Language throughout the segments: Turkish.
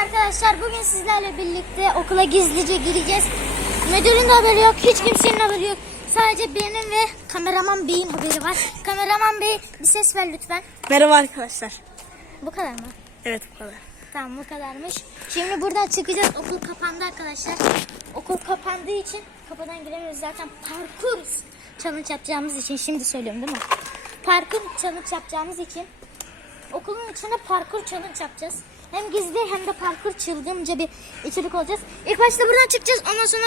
arkadaşlar bugün sizlerle birlikte okula gizlice gireceğiz. Müdürün de haberi yok, hiç kimsenin haberi yok. Sadece benim ve kameraman beyin haberi var. Kameraman bey bir ses ver lütfen. Merhaba arkadaşlar. Bu kadar mı? Evet bu kadar. Tamam bu kadarmış. Şimdi buradan çıkacağız. Okul kapandı arkadaşlar. Okul kapandığı için kapıdan giremiyoruz. Zaten parkur challenge yapacağımız için şimdi söylüyorum değil mi? Parkur challenge yapacağımız için okulun içine parkur challenge yapacağız. Hem gizli hem de parkur çılgınca bir içerik olacağız. İlk başta buradan çıkacağız. Ondan sonra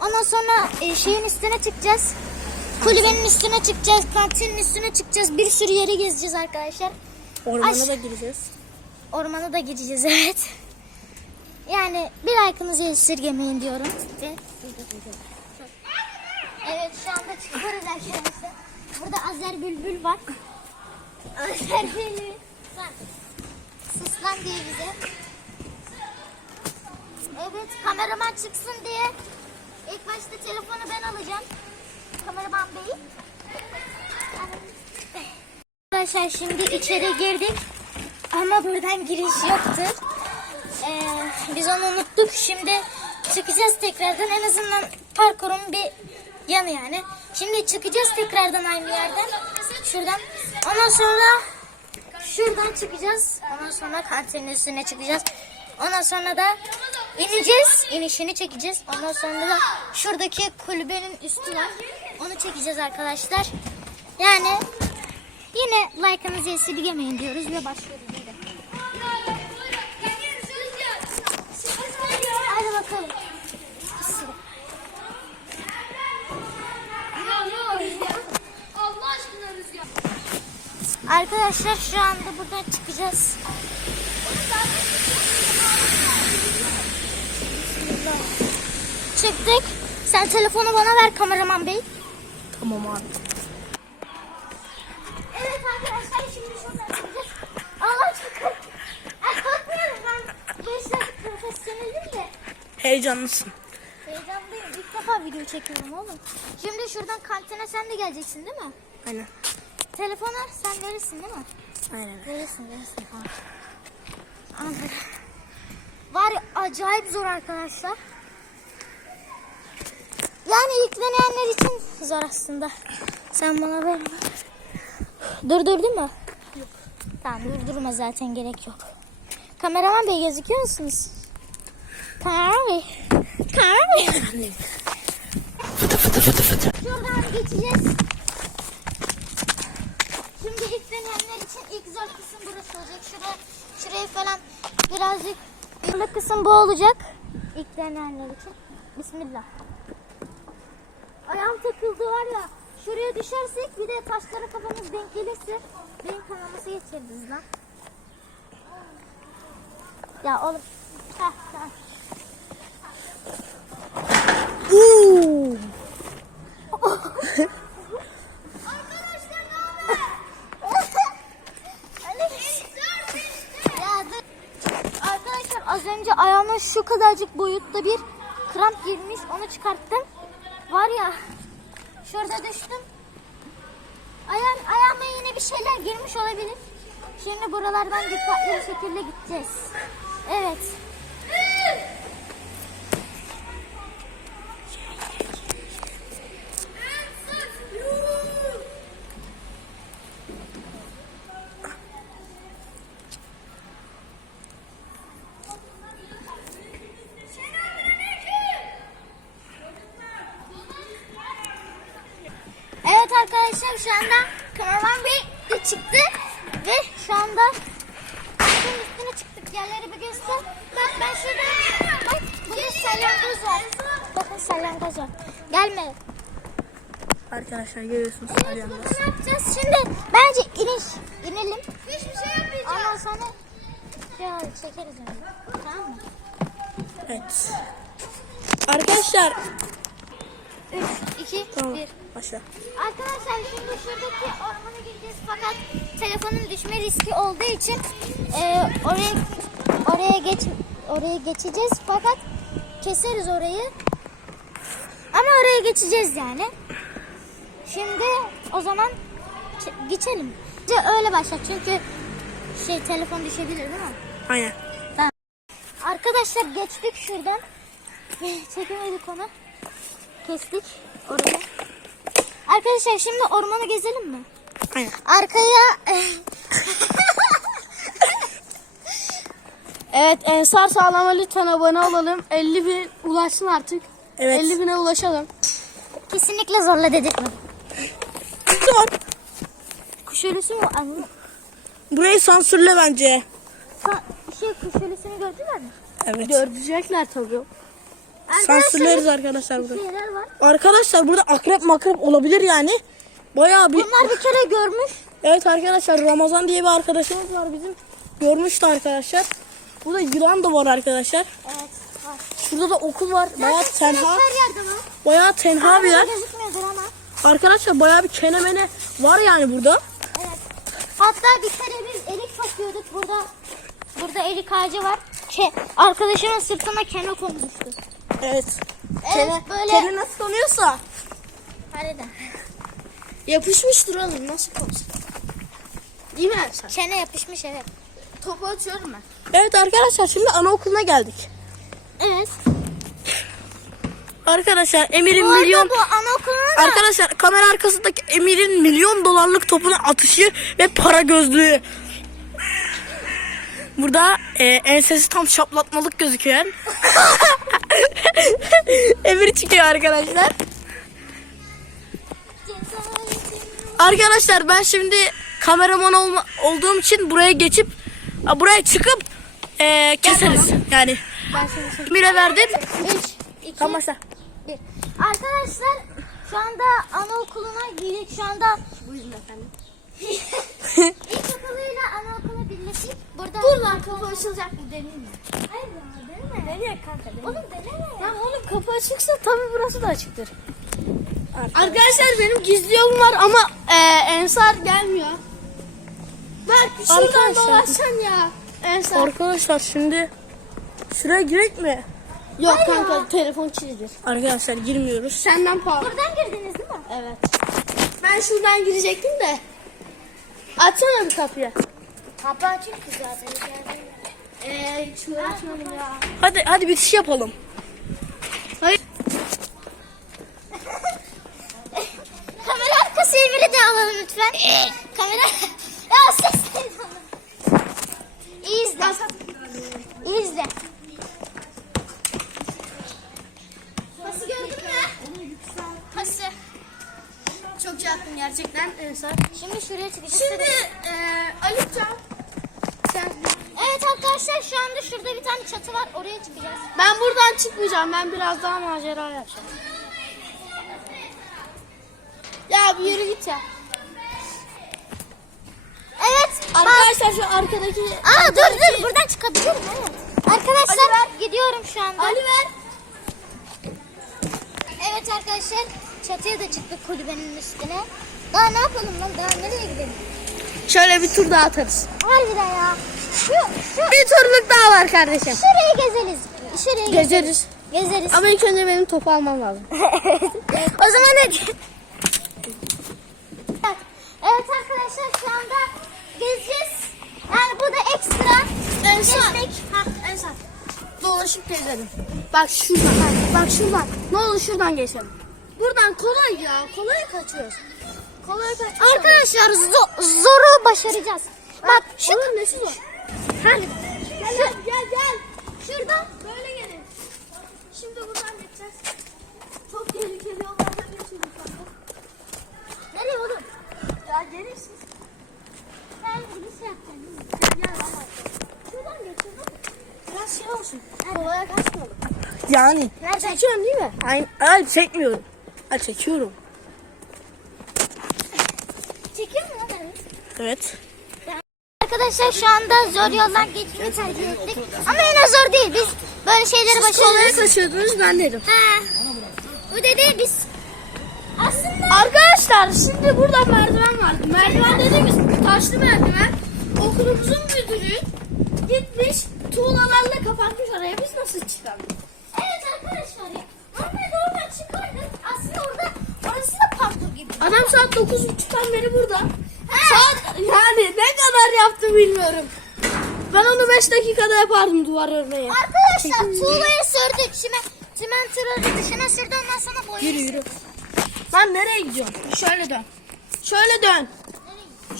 ondan sonra e, şeyin üstüne çıkacağız. Kulübenin üstüne çıkacağız. Kantinin üstüne çıkacağız. Bir sürü yeri gezeceğiz arkadaşlar. Ormana Aş- da gireceğiz. Ormana da gideceğiz evet. Yani bir like'ınızı esirgemeyin diyorum. Ve Evet şu anda çıkıyoruz arkadaşlar. Burada Azer Bülbül var. Azer Bülbül. Sen sus lan diye bize. Evet kameraman çıksın diye. İlk başta telefonu ben alacağım. Kameraman bey. Arkadaşlar şimdi içeri girdik. Ama buradan giriş yoktu. Ee, biz onu unuttuk. Şimdi çıkacağız tekrardan. En azından parkurun bir yanı yani. Şimdi çıkacağız tekrardan aynı yerden. Şuradan. Ondan sonra şuradan çıkacağız. Ondan sonra kantinin üstüne çıkacağız. Ondan sonra da ineceğiz. İnişini çekeceğiz. Ondan sonra da şuradaki kulübenin üstü var. Onu çekeceğiz arkadaşlar. Yani Yine like'ınızı esirgemeyin diyoruz ve başlıyoruz. Hadi bakalım. Allah aşkına Rüzgar. Arkadaşlar şu anda buradan çıkacağız. Çıktık. Sen telefonu bana ver kameraman bey. Tamam abi. Evet arkadaşlar şimdi şuradan çıkacağız. Allah çok korktum. Ay korkmuyorum ben. İşler profesyonelim de. Heyecanlısın. Heyecanlıyım. İlk defa video çekiyorum oğlum. Şimdi şuradan kantine sen de geleceksin değil mi? Aynen. Telefonu sen verirsin değil mi? Aynen. Verirsin verirsin. Anladım. Var ya, acayip zor arkadaşlar. Yani ilk deneyenler için zor aslında. Sen bana ver. Durdurdun mu? Yok. Tamam durdurma zaten gerek yok. Kameraman bey gözüküyor musunuz? Kameraman bey. Kameraman bey. Şuradan geçeceğiz. Şimdi ilk deneyenler için ilk zor kısım burası olacak. Şuraya, şurayı falan birazcık ilk kısım bu olacak. İlk deneyenler için. Bismillah. Ayağım takıldı var ya. Şuraya düşersek bir de taşlara kafamız denk gelirse beyin kanaması geçiririz lan. Ya oğlum. Heh, tamam. Uuu. Ya dur. Arkadaşlar az önce ayağıma şu kadarcık boyutta bir kramp girmiş. Onu çıkarttım. Var ya şurada düştüm. Ayağım, ayağıma yine bir şeyler girmiş olabilir. Şimdi buralardan dikkatli bir şekilde gideceğiz. Evet. Evet arkadaşlar şu anda kameraman bey de çıktı ve şu anda bunun üstüne çıktık. Yerleri bir göster. Bak ben şurada bak burada salyangoz var. Bakın salyangoz var. Gelme. Arkadaşlar görüyorsunuz Evet salyangoz. ne yapacağız? Şimdi bence iniş. inelim. Hiçbir şey yapmayacağım. Ondan sonra ya çekeriz onu. Tamam mı? Evet. Arkadaşlar. 3, 2, Tamam. 1. Başla. Arkadaşlar şimdi şuradaki ormana gideceğiz fakat telefonun düşme riski olduğu için e, oraya oraya geç oraya geçeceğiz fakat keseriz orayı. Ama oraya geçeceğiz yani. Şimdi o zaman geçelim. Öyle başla çünkü şey telefon düşebilir değil mi? Aynen. Arkadaşlar geçtik şuradan. Çekemedik onu. Kestik orayı. Arkadaşlar şimdi ormanı gezelim mi? Aynen. Arkaya Evet Ensar Sağlam'a lütfen abone olalım. 50 bin ulaşsın artık. Evet. 50 bine ulaşalım. kesinlikle zorla dedik mi? Zor. Kuş ölüsü mü? Anne. Burayı sansürle bence. Sa- şey kuş ölüsünü gördüler mi? Evet. Görecekler tabii. Sansürleriz arkadaşlar burada. var. Arkadaşlar burada akrep makrep olabilir yani. Bayağı bir... Bunlar bir kere görmüş. Evet arkadaşlar Ramazan diye bir arkadaşımız var bizim. Görmüştü arkadaşlar. Burada yılan da var arkadaşlar. Evet var. Şurada da okul var. Bayağı Zaten tenha. Yerde var. Bayağı tenha bir yer. Ama. Arkadaşlar bayağı bir kenemene var yani burada. Evet. Hatta bir kere biz erik topluyorduk. Burada burada erik ağacı var. Ke arkadaşımın sırtına keno konmuştu. Evet. Evet böyle. Kene nasıl konuyorsa. Harbiden. Yapışmıştır oğlum nasıl kopsun? Değil mi Ensar? Kene yapışmış evet. Topu atıyorum ben. Evet arkadaşlar şimdi anaokuluna geldik. Evet. Arkadaşlar Emir'in Bu milyon... bu Arkadaşlar kamera arkasındaki Emir'in milyon dolarlık topuna atışı ve para gözlüğü. Burada e, ensesi tam şaplatmalık gözüküyor. Emir çıkıyor arkadaşlar. Arkadaşlar ben şimdi kameraman olma, olduğum için buraya geçip buraya çıkıp e, keseriz. Yani. Emir'e verdim. 3, 2, Tamam başla. 1. Arkadaşlar şu anda anaokuluna girdik. Şu anda Buyurun efendim. ilkokuluyla anaokulu birleşik. Burada Dur lan kapı açılacak mı deneyim mi? Hayır ya Deneye kanka. Oğlum deneme ya. Lan oğlum kapı açıksa tabii burası da açıktır. Arkadaşlar benim gizli yolum var ama e, Ensar gelmiyor. Berk şuradan Arkadaşlar. dolaşsan ya. Ensar. Arkadaşlar şimdi şuraya girek mi? Yok kanka telefon kilitlidir. Arkadaşlar girmiyoruz. Senden pahalı. Buradan girdiniz değil mi? Evet. Ben şuradan girecektim de. Açsana bir kapıyı. Kapı açık ki zaten. Hiç uğraşmadım ya. Hadi hadi bitiş yapalım. Hayır. Kamera arkası Emir'i de alalım lütfen. Kamera... Ya ses İyi izle. İyi izle. Nasıl gördün mü? Nasıl? Çok iyi gerçekten Ensar. Şimdi şuraya çıkacağız. Şimdi eee Alican. Evet arkadaşlar şu anda şurada bir tane çatı var. Oraya çıkacağız. Ben buradan çıkmayacağım. Ben biraz daha macera yapacağım. Ya bir yere git ya. Evet. bak. Arkadaşlar şu arkadaki... Aa dur dur buradan çıkabilirim evet. Arkadaşlar gidiyorum şu anda. Ali ver. Evet arkadaşlar çatıya da çıktık kulübenin üstüne. Daha ne yapalım lan? Daha nereye gidelim? Şöyle bir tur daha atarız. Harbiden ya. Şu, şu, Bir turluk daha var kardeşim. şurayı gezeriz. Şurayı gezeriz. Gezeriz. Ama ilk önce benim topu almam lazım. o zaman hadi. Evet arkadaşlar şu anda gezeceğiz. Yani bu da ekstra. Ensar. Gezmek. Ha, Ensar. Dolaşıp gezelim. Bak şuradan. Bak şuradan. Ne olur şuradan geçelim. Buradan kolay ya. Kolay kaçıyoruz. Kolay kaçıyoruz. Arkadaşlar zo- zoru başaracağız. Bak şu Olur nesi zor? Hadi. Gel gel gel gel. Şuradan Böyle gelin. Şimdi buradan geçeceğiz. Çok tehlikeli yollardan geçiyoruz. nereye oğlum? Ya gelirsin. Ben lise yapacağım. değil mi? Gel ama. Şuradan geçelim. Biraz şey olsun. Kolaya kaçmayalım. Yani. Nereden? Çekiyorum değil mi? Ay, ay çekmiyorum. Ay çekiyorum. Çekiyor mu lan? Evet. Arkadaşlar şu anda zor yoldan geçmeyi tercih ettik. Ama yine zor değil. Biz böyle şeyleri başarıyoruz. kaçıyordunuz ben dedim. Ha. Bu dedi biz aslında Arkadaşlar şimdi burada merdiven vardı. Merdiven dediğimiz taşlı merdiven. Okulumuzun müdürü gitmiş tuğlalarla kapatmış oraya. Biz nasıl çıkalım? evet arkadaşlar ya. Normalde oradan çıkardık. Aslında orada orası da parkur gibi. Adam saat 9.30'dan beri burada. Saat yani ne kadar yaptı bilmiyorum. Ben onu 5 dakikada yapardım duvar örmeyi. Arkadaşlar tuğlayı sürdük. Şimdi çimentoları dışına sürdü ondan sonra boyu. Yürü yürü. Lan nereye gidiyorsun? Şöyle dön. Şöyle dön.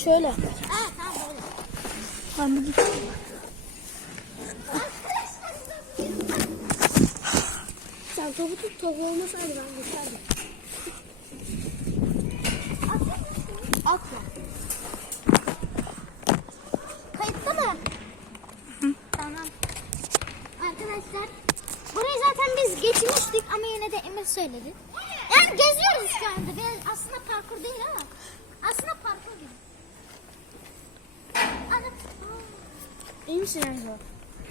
Şöyle. Ha tamam böyle. Lan bir git. Sen topu tut topu olmasaydı ben geçerdim. Atma. Kayıtta mı? Tamam. Arkadaşlar burayı zaten biz geçmiştik ama yine de Emir söyledi. Yani geziyoruz şu anda. Ben aslında parkur değil ama aslında parkur gibi. Ana, aa, İyi misin Enzo?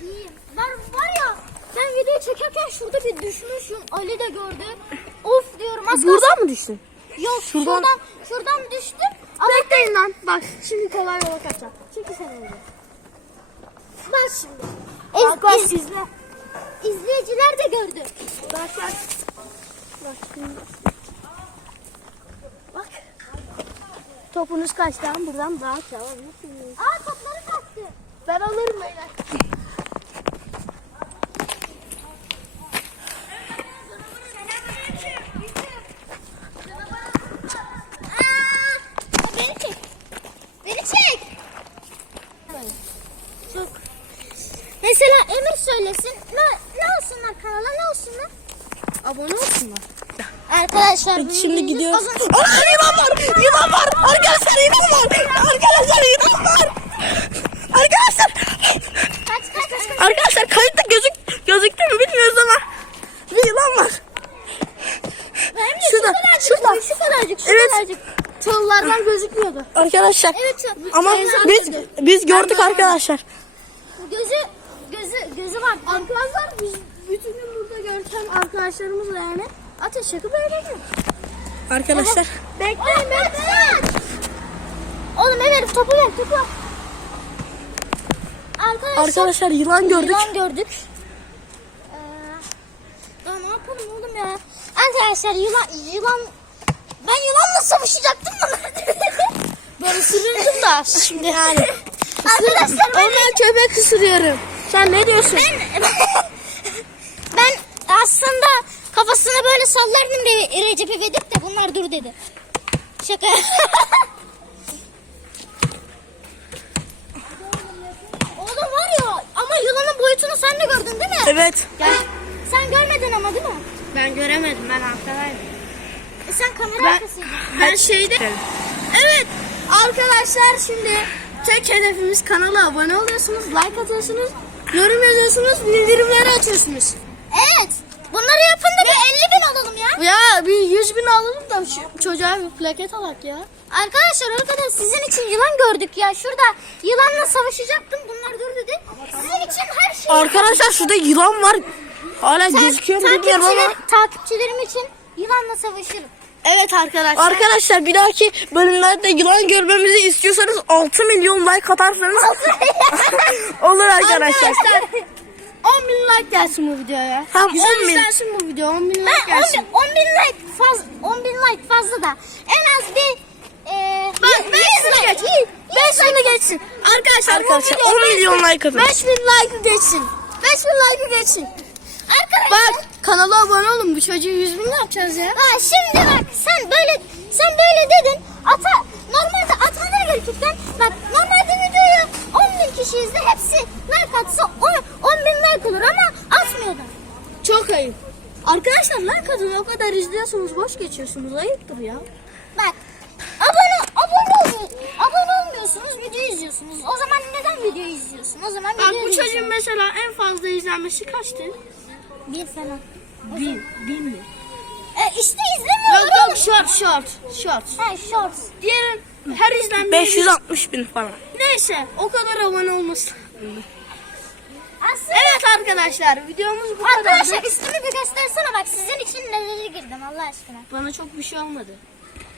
İyiyim. Ben var ya ben video çekerken şurada bir düşmüşüm. Ali de gördü. Of diyorum. Az kalsın- Buradan mı düştün? Yok Şuradan- şuradan şuradan düştüm. Bekleyin lan. Bak şimdi kolay yola kaçacağım. Çünkü sen önce. Bak şimdi. Bak bak İz, izle. izleyiciler de gördü. Bak bak. Bak şimdi. Bak. Topunuz kaçtı lan buradan daha çalalım. Aa topları. Ben alırım. Aa. Çok. Mesela Emir söylesin. Ne, ne olsunlar kanala ne olsunlar? Abone olsunlar. Arkadaşlar bu Şimdi gidiyoruz. önce- Ana yılan var. Yılan var. Arkadaşlar yılan var. Arkadaşlar yılan var. Arkadaşlar. Kaç kaç kaç. Arkadaşlar kayıtta gözük gözüktü mü bilmiyoruz ama bir yılan var. Benim Şurada, şu kadarcık, şurada. Şu kadarcık, şu Evet. kadarcık. Tığlardan gözükmüyordu. Arkadaşlar. Evet. Ama biz biz gördük arkadaşlar. Gözü, gözü, gözü var. Arkadaşlar biz bütün gün burada görüşen arkadaşlarımızla yani ateş yakıp eğleniyoruz. Arkadaşlar. Bekleyin bekleyin. Oğlum Emir topu ver topu. Arkadaşlar. Arkadaşlar yılan gördük. Yılan gördük. Ee, daha ne yapalım oğlum ya? Arkadaşlar yılan, yılan... Ben yılanla savaşacaktım mı? Ben ısırırdım da şimdi yani. Arkadaşlar ben, Ondan köpek ısırıyorum. Sen ne diyorsun? ben, ben aslında kafasını böyle sallardım Re- Recep İvedik de bunlar dur dedi. Şaka. Oğlum var ya ama yılanın boyutunu sen de gördün değil mi? Evet. Gel. Sen görmedin ama değil mi? Ben göremedim ben arkadaydım. E sen kamera Ben, arkasıydın. ben şeyde... Evet arkadaşlar şimdi tek hedefimiz kanala abone oluyorsunuz, like atıyorsunuz, yorum yazıyorsunuz, bildirimleri açıyorsunuz. Evet. Bunları yapın da bir 50 bin alalım ya. Ya bir 100 bin alalım da şu çocuğa bir plaket alak ya. Arkadaşlar arkadaşlar sizin için yılan gördük ya. Şurada yılanla savaşacaktım. Bunlar dur dedi. Sizin için her şey. Arkadaşlar şurada yılan var. Hala Sen- gözüküyor mu bilmiyorum ama. takipçiler- Takipçilerim için yılanla savaşırım. Evet arkadaşlar. Arkadaşlar bir dahaki bölümlerde yılan görmemizi istiyorsanız 6 milyon like atarsanız olur arkadaşlar. 10 bin like gelsin bu videoya. Tam Güzel 10 bin. izlensin bu video 10 bin like Ben 10 gelsin. bin, 10 bin like fazla 10 bin like fazla da en az bir e, Bak yüz- 5 yüz bin like, geç. yüz- 5 bin geçsin. Arkadaşlar, Arkadaşlar bu video 10 milyon like atın. 5 bin like geçsin. 5 bin like geçsin. Arkadaşlar. Bak kanala abone olun bu çocuğu 100 bin ne yapacağız ya? Ha şimdi bak sen böyle sen böyle dedin. Ata normalde atmaları gerekirken bak normalde videoyu 10 bin kişi izle hepsi like atsa 10, 10 bin like olur ama atmıyorlar. Çok ayıp. Arkadaşlar like atın o kadar izliyorsunuz boş geçiyorsunuz ayıptır ya. Bak abone izlenmesi kaçtı? bir sene. Bin, bin mi? E işte Yok izlemiyorlar yok short short short. Ha shorts. Diğer her izlenme 560 bin falan. Neyse o kadar abone olmasın. Aslında Evet arkadaşlar videomuz bu Arkadaşlar kadardı. üstümü bir göstersene bak sizin için neleri girdim Allah aşkına. Bana çok bir şey olmadı.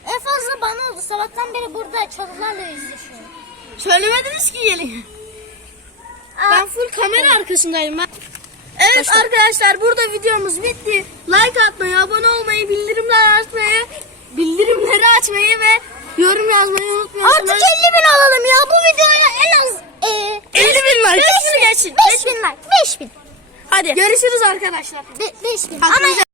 En fazla bana oldu. Sabahtan beri burada çalılarla yüzleşiyorum. Söylemediniz ki gelin. Aa, Ben full kamera arkasındayım ben. Evet arkadaşlar burada videomuz bitti. Like atmayı, abone olmayı, bildirimler açmayı, bildirimleri açmayı ve yorum yazmayı unutmayın. Artık 50 bin alalım ya. Bu videoya en az Ee, 50 bin like. Beş bin, beş bin like. Beş bin. Hadi. Görüşürüz arkadaşlar. Be, beş bin. Hakkınızı Ama